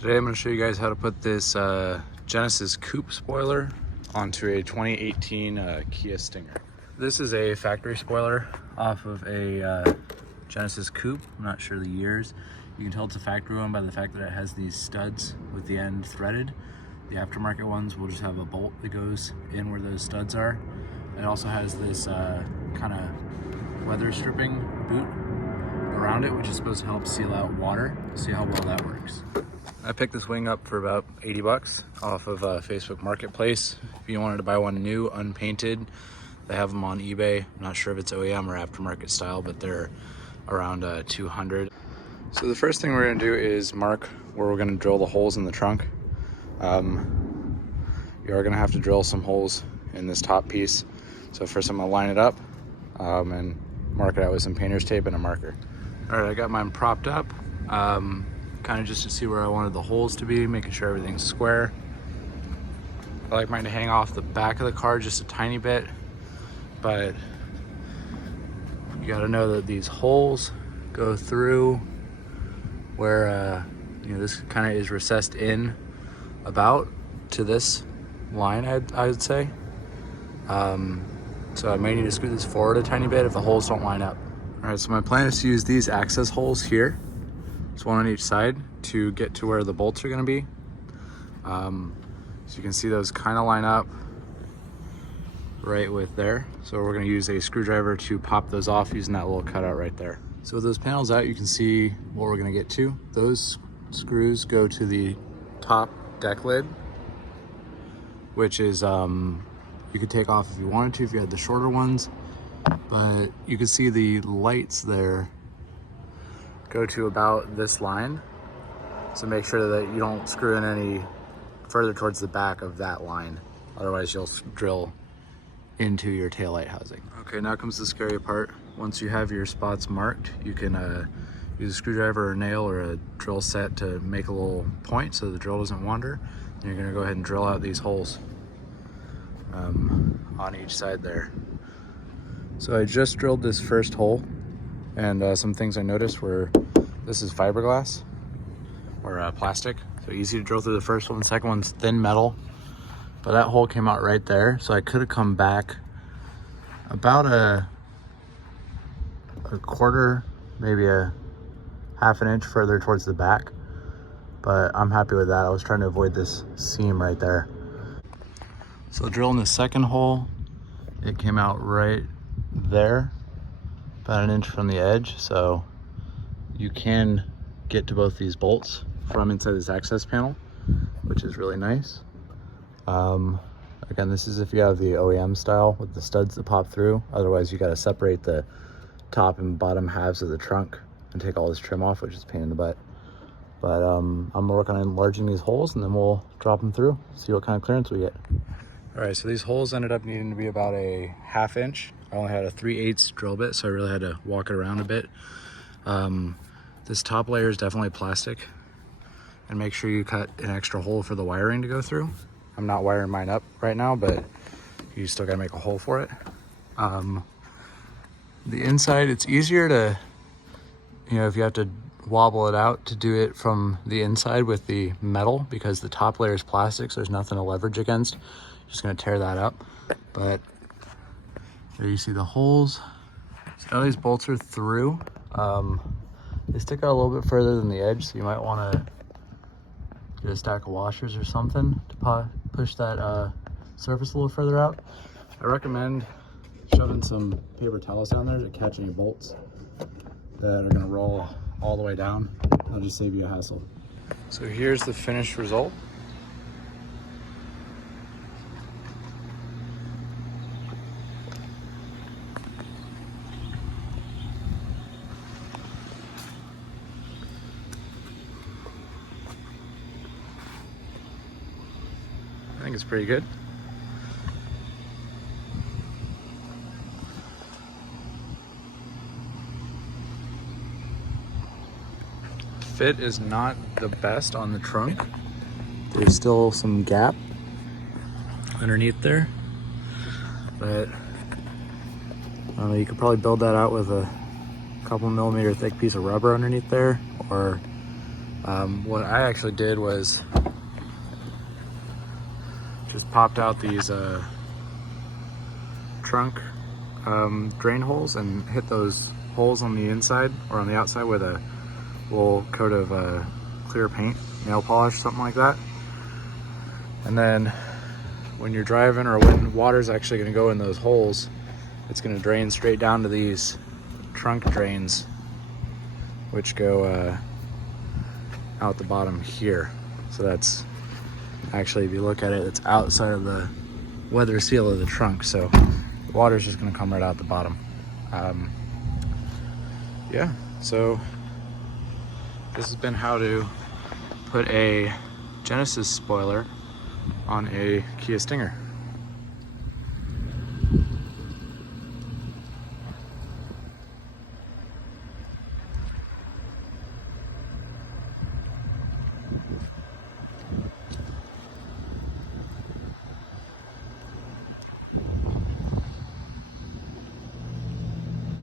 Today I'm going to show you guys how to put this Genesis Coupe spoiler onto a 2018 Kia Stinger. This is a factory spoiler off of a Genesis Coupe. I'm not sure the years. You can tell it's a factory one by the fact that it has these studs with the end threaded. The aftermarket ones will just have a bolt that goes in where those studs are. It also has this kind of weather stripping boot around it, which is supposed to help seal out water. See how well that works. I picked this wing up for about 80 bucks off of Facebook Marketplace. If you wanted to buy one new, unpainted, they have them on eBay. I'm not sure if it's OEM or aftermarket style, but they're around 200. So the first thing we're gonna do is mark where we're gonna drill the holes in the trunk. You are gonna have to drill some holes in this top piece. So first I'm gonna line it up and mark it out with some painter's tape and a marker. All right, I got mine propped up. Kind of just to see where I wanted the holes to be, making sure everything's square. I like mine to hang off the back of the car just a tiny bit, but you got to know that these holes go through where you know, this kind of is recessed in about to this line, I would say. So I may need to scoot this forward a tiny bit if the holes don't line up. All right, so my plan is to use these access holes here, just one on each side, to get to where the bolts are going to be. So you can see those kind of line up right with there. So we're going to use a screwdriver to pop those off using that little cutout right there. So with those panels out, you can see what we're going to get to. Those screws go to the top deck lid, which is you could take off if you wanted to if you had the shorter ones, but you can see the lights there go to about this line. So make sure that you don't screw in any further towards the back of that line. Otherwise you'll drill into your taillight housing. Okay, now comes the scary part. Once you have your spots marked, you can use a screwdriver or a nail or a drill set to make a little point so the drill doesn't wander. And you're gonna go ahead and drill out these holes on each side there. So I just drilled this first hole, and some things I noticed were this is fiberglass or plastic, so easy to drill through the first one. The second one's thin metal, but that hole came out right there, so I could have come back about a quarter, maybe a half an inch further towards the back, but I'm happy with that. I was trying to avoid this seam right there. So drilling the second hole, it came out right there, about an inch from the edge, so you can get to both these bolts from inside this access panel, which is really nice. Again, this is if you have the OEM style with the studs that pop through. Otherwise you got to separate the top and bottom halves of the trunk and take all this trim off, which is a pain in the butt. But I'm working on enlarging these holes, and then we'll drop them through, see what kind of clearance we get. All right, so these holes ended up needing to be about a ½ inch. I only had a 3/8 drill bit, so I really had to walk it around a bit. This top layer is definitely plastic, and make sure you cut an extra hole for the wiring to go through. I'm not wiring mine up right now, but you still gotta make a hole for it. The inside, it's easier to, you know, if you have to wobble it out, to do it from the inside with the metal, because the top layer is plastic, so there's nothing to leverage against. Just gonna tear that up. But there you see the holes. So now these bolts are through. They stick out a little bit further than the edge, so you might want to get a stack of washers or something to push that surface a little further out. I recommend shoving some paper towels down there to catch any bolts that are going to roll all the way down. That'll just save you a hassle. So here's the finished result. I think it's pretty good. Fit is not the best on the trunk. There's still some gap underneath there, but I don't know, you could probably build that out with a couple millimeter thick piece of rubber underneath there, or What I actually did was just popped out these trunk drain holes and hit those holes on the inside or on the outside with a little coat of clear paint, nail polish, something like that. And then when you're driving or when water's actually going to go in those holes, it's going to drain straight down to these trunk drains, which go out the bottom here. So that's actually, if you look at it, it's outside of the weather seal of the trunk. So the water's just going to come right out the bottom. Yeah, so this has been how to put a Genesis spoiler on a Kia Stinger.